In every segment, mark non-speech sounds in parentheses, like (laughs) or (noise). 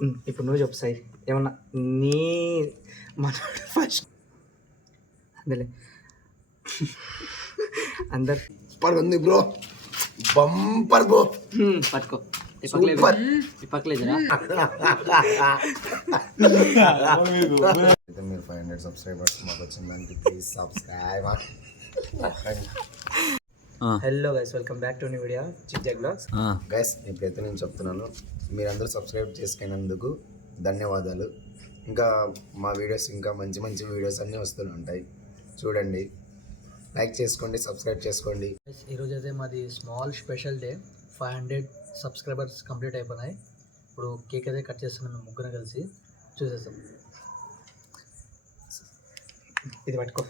ఉమ్, ఇప్పుడు నువ్వు చెప్పు సాయి. ఏమన్నా నీ మన ఫస్ట్ అందులే. అందరు. సూపర్ ఉంది బ్రో. Bumper bro. పట్టుకో. సూపర్. మీరు ఫైవ్ హండ్రెడ్ సబ్స్క్రైబర్స్ మాకు వచ్చిందానికి please subscribe hello guys welcome back to new video చిక్ జగ్ బ్లాగ్స్ గైస్ ఇప్పుడైతే నేను చెప్తున్నాను మీరందరూ సబ్స్క్రైబ్ చేసుకున్నందుకు ధన్యవాదాలు. ఇంకా మా వీడియోస్ ఇంకా మంచి మంచి వీడియోస్ అన్నీ వస్తూనే ఉంటాయి. చూడండి. లైక్ చేసుకోండి సబ్స్క్రైబ్ చేసుకోండి. ఈరోజు అయితే మాది small special day. Five hundred subscribers complete అయిపోయినాయి. ఇప్పుడు కేక్ అయితే కట్ చేస్తున్నాం మేము ముగ్గురం కలిసి. చూసేస్తాం ఇది పట్టుకో.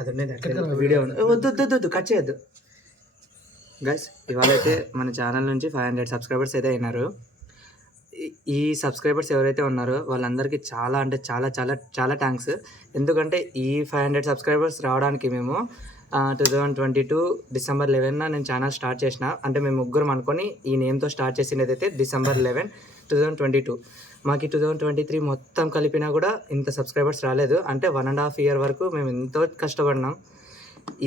అది వీడియో వద్దు వద్దు, వద్దు కట్ చేయొద్దు. గైస్ ఇవాళ అయితే మన ఛానల్ నుంచి ఫైవ్ హండ్రెడ్ సబ్స్క్రైబర్స్ అయితే అయినారు. ఈ- సబ్స్క్రైబర్స్ ఎవరైతే ఉన్నారో వాళ్ళందరికీ చాలా అంటే చాలా చాలా చాలా థ్యాంక్స్ ఎందుకంటే ఈ ఫైవ్ హండ్రెడ్ సబ్స్క్రైబర్స్ రావడానికి మేము two thousand twenty two December లెవెన్న నేను ఛానల్ స్టార్ట్ చేసిన. అంటే మేము ముగ్గురం అనుకొని ఈ నేమ్తో స్టార్ట్ చేసినది అయితే December eleven two thousand twenty two మాకు టూ థౌజండ్ ట్వంటీ త్రీ మొత్తం కలిపినా కూడా ఇంత సబ్స్క్రైబర్స్ రాలేదు. అంటే వన్ అండ్ హాఫ్ ఇయర్ వరకు మేము ఎంతో కష్టపడినాం.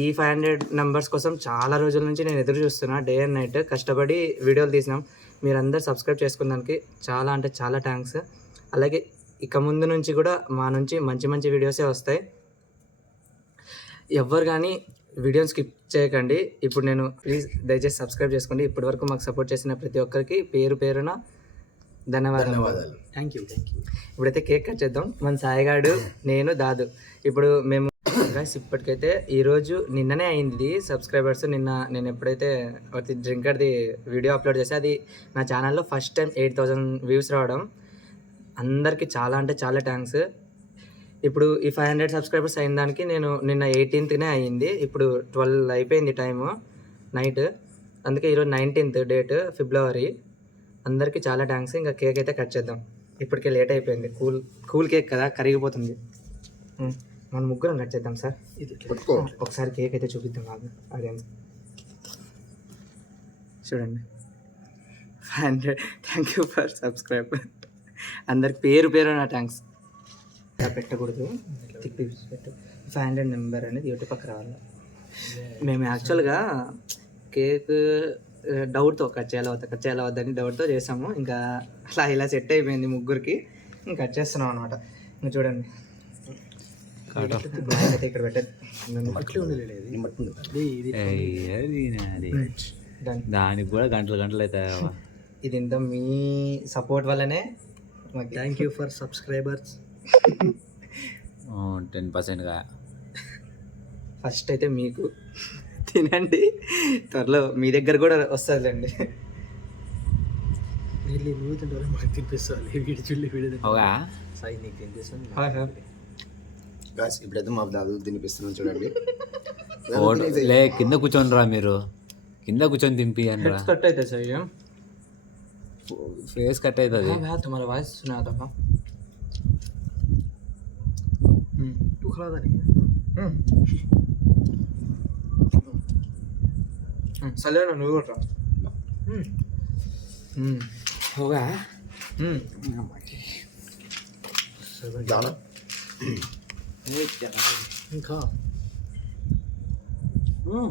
ఈ ఫైవ్ హండ్రెడ్ నెంబర్స్ కోసం చాలా రోజుల నుంచి నేను ఎదురు చూస్తున్నా. డే అండ్ నైట్ కష్టపడి వీడియోలు తీసినాం. మీరందరూ సబ్స్క్రైబ్ చేసుకున్నానికి చాలా అంటే చాలా థ్యాంక్స్ అలాగే ఇక ముందు నుంచి కూడా మా నుంచి మంచి మంచి వీడియోసే వస్తాయి. ఎవ్వరు కానీ వీడియోని స్కిప్ చేయకండి. ఇప్పుడు నేను ప్లీజ్ దయచేసి సబ్స్క్రైబ్ చేసుకోండి. ఇప్పటి వరకు మాకు సపోర్ట్ చేసిన ప్రతి ఒక్కరికి పేరు పేరున ధన్యవాదాలు. ధన్యవాదాలు. థ్యాంక్ యూ థ్యాంక్ యూ ఇప్పుడైతే కేక్ కట్ చేద్దాం. మన సాయిగాడు నేను దాదు. ఇప్పుడు మేము గైస్ ఇప్పటికైతే ఈరోజు నిన్ననే అయింది సబ్స్క్రైబర్స్ నిన్న నేను ఎప్పుడైతే డ్రింకర్ది వీడియో అప్లోడ్ చేస్తే అది నా ఛానల్లో first time eight thousand views రావడం. అందరికీ చాలా అంటే చాలా థ్యాంక్స్ ఇప్పుడు ఈ ఫైవ్ హండ్రెడ్ సబ్స్క్రైబర్స్ అయిన దానికి నేను నిన్న ఎయిటీన్త్నే అయ్యింది ఇప్పుడు ట్వెల్వ్ అయిపోయింది టైము నైట్ అందుకే ఈరోజు నైన్టీన్త్ డేట్ ఫిబ్రవరి అందరికీ చాలా థ్యాంక్స్ ఇంకా కేక్ అయితే కట్ చేద్దాం. ఇప్పటికే లేట్ అయిపోయింది. కూల్ కూల్ కేక్ కదా కరిగిపోతుంది. మనం ముగ్గురం కట్ చేద్దాం సార్. ఒకసారి కేక్ అయితే చూపిద్దాం కాదు అదేం. చూడండి. Five hundred thank you for subscribe అందరికి పేరు పేరు నా థ్యాంక్స్ ఇలా పెట్టకూడదు. తిప్పి పెట్టు. ఫైవ్ హండ్రెడ్ నెంబర్ అనేది ఇటు పక్క రావాలి? మేము యాక్చువల్గా కేక్ డౌట్తో కట్ చేయాలి వద్ద కట్ చేయాలి వద్దని డౌట్తో చేసాము. ఇంకా అలా ఇలా సెట్ అయిపోయింది ముగ్గురికి. ఇంకా కట్ చేస్తున్నాం అనమాట ఇంకా చూడండి. దానికి కూడా గంటలు గంటలు అవుతాయి ఇది ఇంత మీ సపోర్ట్ వల్లనే మాకు thank you for subscribers ten పర్సెంట్గా ఫస్ట్ అయితే మీకు. తినండి. త్వరలో మీ దగ్గర కూడా వస్తుందిలేండి. నీళ్ళు నువ్వు మనకు తినిపిస్తుంది వీడి చుల్లి వీడి అవుగా సాయి నీకు తినిపిస్తుంది గాస్ ఇప్పుడైతే మా దాదు తినిపిస్తున్నాం చూడండి (laughs) ఫోటో లే కింద కూర్చొని రా మీరు కింద కూర్చొని తింపి అనరా కట్ అయితే సార్ ये ఫేస్ కట్ అవుతుంది हाँ भैया तुम्हारा वॉइस सुना था हाँ तू खड़ा था नहीं సరేనా నువ్వు కూడా hết chẳng không không ừ.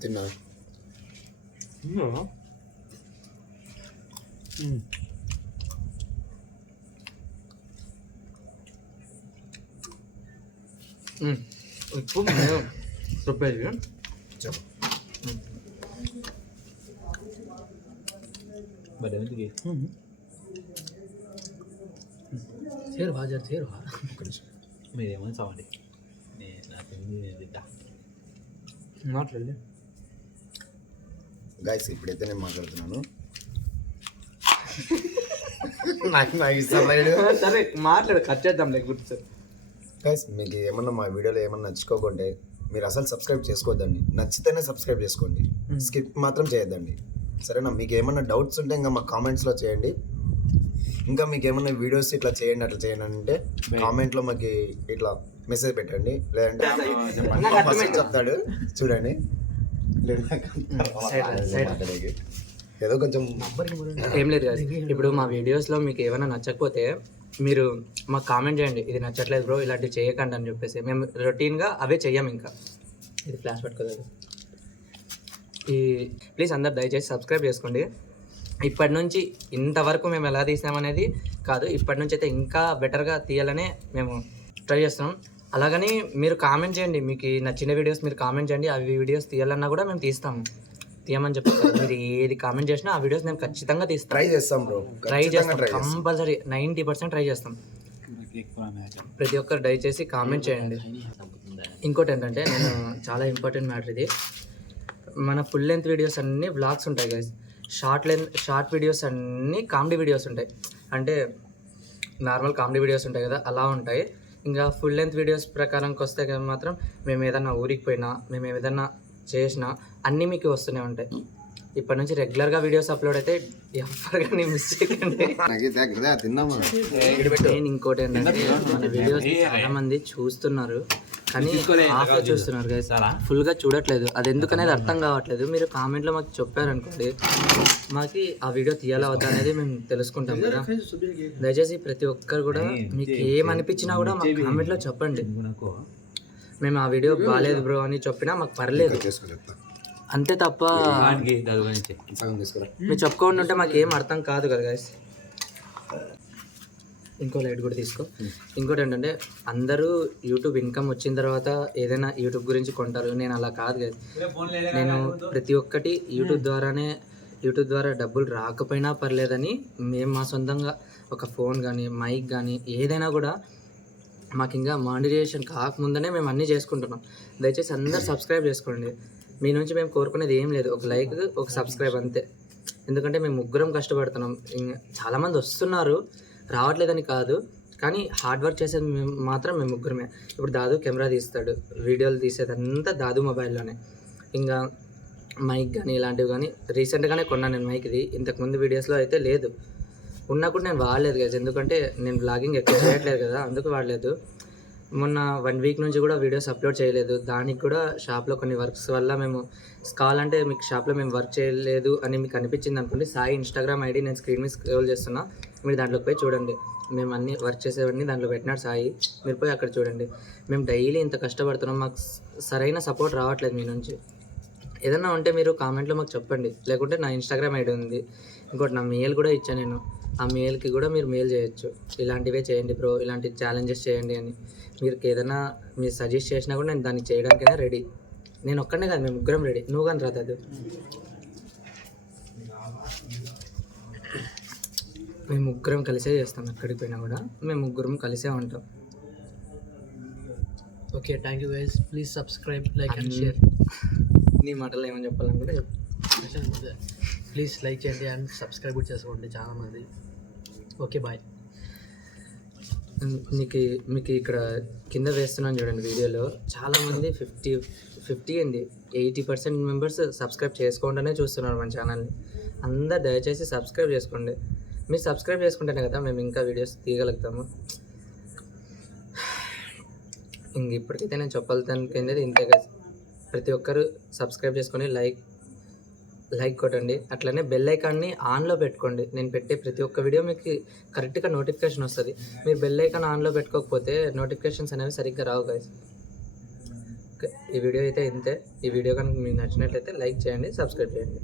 tin rồi đúng rồi đó ừ. Ừ. Ừ, cũng nhiều. Rồi bể lắm. Chậm. Bà đến cái gì? చావండి. నేను నాకు నేను తింటా. మాట్లాడలే గాయస్ ఇప్పుడైతే నేను మాట్లాడుతున్నాను. (laughs) నాకు నాకు ఇష్టం రైడ్ సరే మాట్లాడు కట్ చేద్దాం గుర్తు సార్ గైస్ మీకు ఏమన్నా మా వీడియోలో ఏమన్నా నచ్చుకోకుంటే మీరు అసలు సబ్స్క్రైబ్ చేసుకోవద్దండి. నచ్చితేనే సబ్స్క్రైబ్ చేసుకోండి. స్కిప్ మాత్రం చేయొద్దండి. సరేనా? మీకు ఏమన్నా డౌట్స్ ఉంటే ఇంకా మా కామెంట్స్లో చేయండి. ఇంకా మీకు ఏమన్నా వీడియోస్ ఇట్లా చేయండి అట్లా చేయండి అంటే కామెంట్లో మాకు ఇట్లా మెసేజ్ పెట్టండి. లేదంటే ఫస్ట్ చెప్తాడు. చూడండి. ఏదో కొంచెం ఏం లేదు కదా ఇప్పుడు మా వీడియోస్లో మీకు ఏమైనా నచ్చకపోతే మీరు మాకు కామెంట్ చేయండి. ఇది నచ్చట్లేదు బ్రో ఇలాంటివి చేయకండి అని చెప్పేసి. మేము రొటీన్గా అవే చెయ్యం ఇంకా. ఇది ఫ్లాష్ పట్టుకోలేదు. ఈ ప్లీజ్ అందరు దయచేసి సబ్స్క్రైబ్ చేసుకోండి. ఇప్పటి నుంచి ఇంతవరకు మేము ఎలా తీసామనేది కాదు. ఇప్పటి నుంచి అయితే ఇంకా బెటర్గా తీయాలనే మేము ట్రై చేస్తున్నాం. అలాగని మీరు కామెంట్ చేయండి. మీకు నచ్చిన వీడియోస్ మీరు కామెంట్ చేయండి. అవి వీడియోస్ తీయాలన్నా కూడా మేము తీస్తాము. తీయమని చెప్తారు. మీరు ఏది కామెంట్ చేసినా ఆ వీడియోస్ నేను ఖచ్చితంగా తీస్తాను ట్రై చేస్తాం బ్రో. ట్రై చేస్తాం. కంపల్సరీ నైంటీ పర్సెంట్ ట్రై చేస్తాం. ప్రతి ఒక్కరు దయచేసి కామెంట్ చేయండి. ఇంకోటి ఏంటంటే నేను చాలా ఇంపార్టెంట్ మ్యాటర్ ఇది. మన ఫుల్ లెంత్ వీడియోస్ అన్నీ వ్లాగ్స్ ఉంటాయి guys short length short videos అన్నీ కామెడీ వీడియోస్ ఉంటాయి. అంటే నార్మల్ కామెడీ వీడియోస్ ఉంటాయి కదా అలా ఉంటాయి. ఇంకా ఫుల్ లెంత్ వీడియోస్ ప్రకారంకి వస్తే కదా మాత్రం మేము ఏదన్నా ఊరికి పోయినా మేము ఏదన్నా చేసినా అన్నీ మీకు వస్తూనే ఉంటాయి. ఇప్పటి నుంచి రెగ్యులర్గా వీడియోస్ అప్లోడ్ అయితే ఎవరికైనా మిస్ చేయకండి తిన్నామా నేను ఇంకోటి ఏంటంటే మన వీడియోస్ చాలా మంది చూస్తున్నారు కానీ హాఫ్ చూస్తున్నారు గైస్ ఫుల్గా చూడట్లేదు అది ఎందుకనేది అర్థం కావట్లేదు మీరు కామెంట్లో మాకు చెప్పారనుకోండి మాకి ఆ వీడియో తీయాలా వద్దా అనేది మేము తెలుసుకుంటాం కదా దయచేసి ప్రతి ఒక్కరు కూడా మీకు ఏమనిపించినా కూడా మాకు కామెంట్లో చెప్పండి మేము ఆ వీడియో బాగాలేదు బ్రో అని చెప్పినా మాకు పర్లేదు అంతే తప్ప మీరు చెప్పుకోండి ఉంటే మాకు ఏం అర్థం కాదు కదా గైస్ ఇంకో లైట్ కూడా తీసుకో. ఇంకోటి ఏంటంటే అందరూ యూట్యూబ్ ఇన్కమ్ వచ్చిన తర్వాత ఏదైనా యూట్యూబ్ గురించి కొంటారు. నేను అలా కాదు కదా నేను ప్రతి ఒక్కటి యూట్యూబ్ ద్వారానే యూట్యూబ్ ద్వారా డబ్బులు రాకపోయినా పర్లేదని మేము మా సొంతంగా ఒక ఫోన్ కానీ మైక్ కానీ ఏదైనా కూడా మాకు ఇంకా మానిటైజేషన్ కాకముందనే మేము అన్నీ చేసుకుంటున్నాం. దయచేసి అందరు సబ్స్క్రైబ్ చేసుకోండి. మీ నుంచి మేము కోరుకునేది ఏం లేదు. ఒక లైక్ ఒక సబ్స్క్రైబ్ అంతే. ఎందుకంటే మేము ముగ్గురం కష్టపడుతున్నాం. ఇంగ- చాలామంది వస్తున్నారు. రావట్లేదని కాదు. కానీ హార్డ్ వర్క్ చేసేది మేము మాత్రం మేము ముగ్గురమే. ఇప్పుడు దాదు కెమెరా తీస్తాడు. వీడియోలు తీసేదంతా దాదు మొబైల్లోనే ఇంకా మైక్ కానీ ఇలాంటివి కానీ రీసెంట్గానే కొన్నాను నేను మైక్ ఇది ఇంతకుముందు వీడియోస్లో అయితే లేదు. ఉన్నా కూడా నేను వాడలేదు కదా ఎందుకంటే నేను బ్లాగింగ్ ఎక్కువ చేయట్లేదు కదా. అందుకు వాడలేదు. మొన్న వన్ వీక్ నుంచి కూడా వీడియోస్ అప్లోడ్ చేయలేదు. దానికి కూడా షాప్లో కొన్ని వర్క్స్ వల్ల మేము కావాలంటే మీకు షాప్లో మేము వర్క్ చేయలేదు అని మీకు అనిపించింది అనుకోండి సాయి ఇన్స్టాగ్రామ్ ఐడి నేను స్క్రీన్ మీద స్క్రోల్ చేస్తున్నా మీరు దాంట్లోకి పోయి చూడండి. మేము అన్ని వర్క్ చేసేవన్నీ దాంట్లో పెట్టినాడు సాయి. మీరు పోయి అక్కడ చూడండి. మేము డైలీ ఇంత కష్టపడుతున్నాం. మాకు సరైన సపోర్ట్ రావట్లేదు మీ నుంచి. ఏదన్నా ఉంటే మీరు కామెంట్లో మాకు చెప్పండి. లేకుంటే నా ఇన్స్టాగ్రామ్ ఐడి ఉంది. ఇంకోటి నా మెయిల్ కూడా ఇచ్చాను నేను. ఆ మెయిల్కి కూడా మీరు మెయిల్ చేయొచ్చు. ఇలాంటివే చేయండి బ్రో ఇలాంటి ఛాలెంజెస్ చేయండి అని. మీరు ఏదైనా మీరు సజెస్ట్ చేసినా కూడా నేను దాన్ని చేయడానికైనా రెడీ నేను ఒక్కనే కాదు మేము ముగ్గురం రెడీ నువ్వు కానీ రాదు మేము ముగ్గురం కలిసే చేస్తాం ఎక్కడికి పోయినా కూడా. మేము ముగ్గురం కలిసే ఉంటాం. Okay thank you guys please subscribe like and share నీ మాటలు ఏమని చెప్పాలనుకుంటే చెప్పు. ప్లీజ్ లైక్ చేయండి అండ్ సబ్స్క్రైబ్ కూడా చేసుకోండి చాలా మంది. ఓకే బాయ్ మీకు మీకు ఇక్కడ కింద వేస్తున్నాను చూడండి వీడియోలో. చాలామంది ఫిఫ్టీ ఫిఫ్టీ అండి. ఎయిటీ పర్సెంట్ మెంబర్స్ సబ్స్క్రైబ్ చేసుకోకుండానే చూస్తున్నారు మన ఛానల్ని. అందరు దయచేసి సబ్స్క్రైబ్ చేసుకోండి. మీరు సబ్స్క్రైబ్ చేసుకుంటేనే కదా మేము ఇంకా వీడియోస్ తీయగలుగుతాము. ఇంక ఇప్పటికైతే నేను చెప్పాల్సింది ఇంతే కదా ప్రతి ఒక్కరు సబ్స్క్రైబ్ చేసుకొని లైక్ లైక్ కొట్టండి. అట్లనే బెల్ ఐకాన్ని ఆన్లో పెట్టుకోండి. నేను పెట్టే ప్రతి ఒక్క వీడియో మీకు కరెక్ట్గా నోటిఫికేషన్ వస్తుంది. మీరు బెల్ ఐకాన్ ఆన్లో పెట్టుకోకపోతే నోటిఫికేషన్స్ అనేవి సరిగ్గా రావు గైస్ ఈ వీడియో అయితే ఇంతే. ఈ వీడియో కనుక మీకు నచ్చినట్లయితే లైక్ చేయండి సబ్స్క్రైబ్ చేయండి.